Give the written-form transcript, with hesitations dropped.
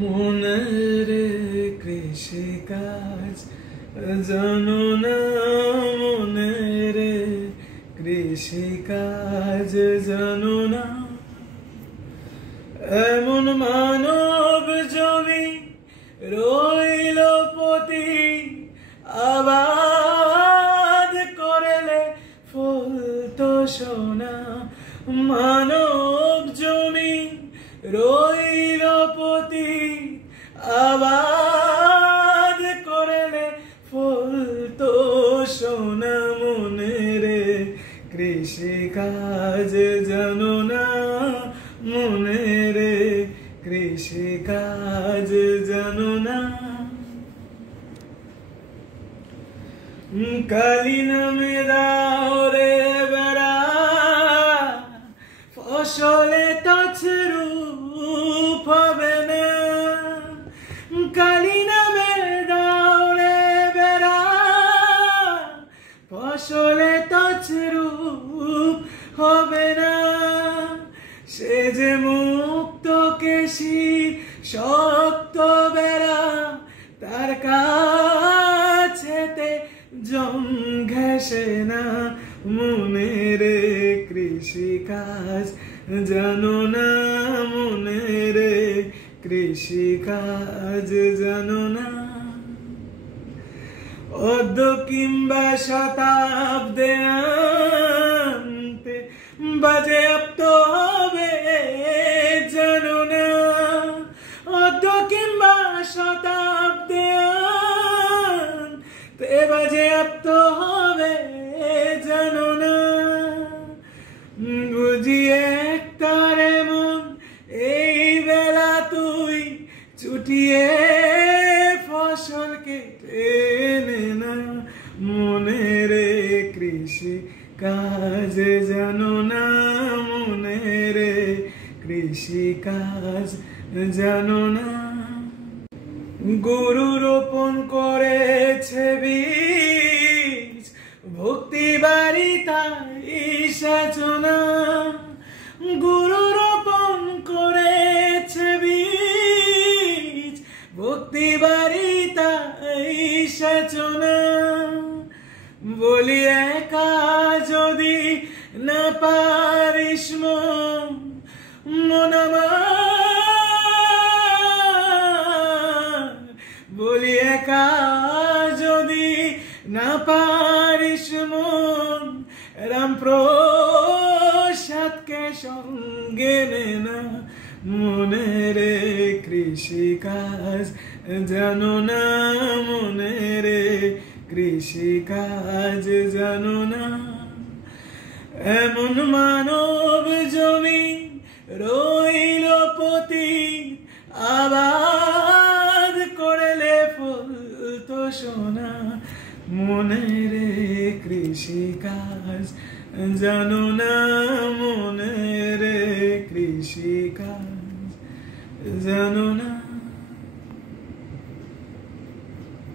মনের কৃষিকাজ জানো না, মনের কৃষিকাজ জানো না। এমন মানব জমি রইল পতি, আবাদ করলে ফলতো সোনা। মানব জমি রইল পতি, আবাদ করলে ফলতো সোনা। মনের কৃষিকাজ জানো না, মনের কৃষিকাজ জানো না। কালি নামে দাও রে বেড়া, ফসলে তছরূপ হবে না। কালি নামে দাও রে বেড়া, ফসলে তছরূপ হবে না। সে যে মুক্ত কেশি শক্ত বেড়া, তার কাছেতে জং ঘেঁষে না। মনের কৃষিকাজ জানো না, মনের কৃষিকাজ জানো না। অর্ধ কিংবা শতাব্দে আনতে বাজেয়াপ্ত হবে জানো না। অর্ধ কিংবা শতাব্দে আনতে বাজেয়াপ্ত হবে জানো না। বুঝিয়ে তার মন এই বেলা তুই চুটিয়ে ফসল কেটে নে না। মনের কৃষিকাজ জানো না, মনের কৃষিকাজ জানো না। গরু রোপণ করেছে বীজ, ভক্তি বাড়ি তাই সাজনা। গরু রোপণ করেছে বীজ, ভক্তি বাড়ি তাই সাজনা। বলি একা যদি না পারিস মন আমার, বলি একা যদি না পারিস মন, রামপ্রসাদকে সঙ্গে নে না। মনের কৃষিকাজ জানো না, মনের কৃষিকাজ জানো না। এমন মানব জমি রইল পতি, আবাদ করলে ফলতো সোনা। মনের কৃষিকাজ জানো না, মনের কৃষিকাজ জানো না।